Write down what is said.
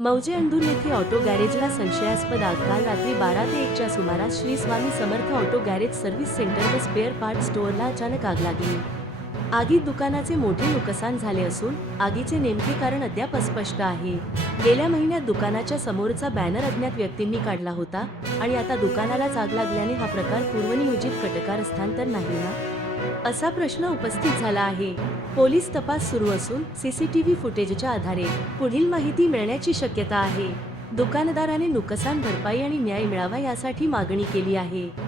मौजे अंधूर येथे ऑटो गॅरेजला संशयास्पद आग काल रात्री बारा ते एकच्या सुमारास Shri Swami Samarth auto garage service center व स्पेअर पार्ट स्टोअरला अचानक आग लागली. आगीत दुकानाचे मोठे नुकसान झाले असून आगीचे नेमके कारण अद्याप अस्पष्ट आहे. गेल्या महिन्यात दुकानाच्या समोरचा बॅनर अज्ञात व्यक्तींनी काढला होता आणि आता दुकानालाच आग लागल्याने हा प्रकार पूर्वनियोजित कटकारस्थान तर नाही ना? असा प्रश्न उपस्थित झाला आहे. पोलीस तपास सुरू असून सीसीटीव्ही फुटेजच्या आधारे पुढील माहिती मिळण्याची शक्यता आहे. दुकानदाराने नुकसान भरपाई आणि न्याय मिळावा यासाठी मागणी केली आहे.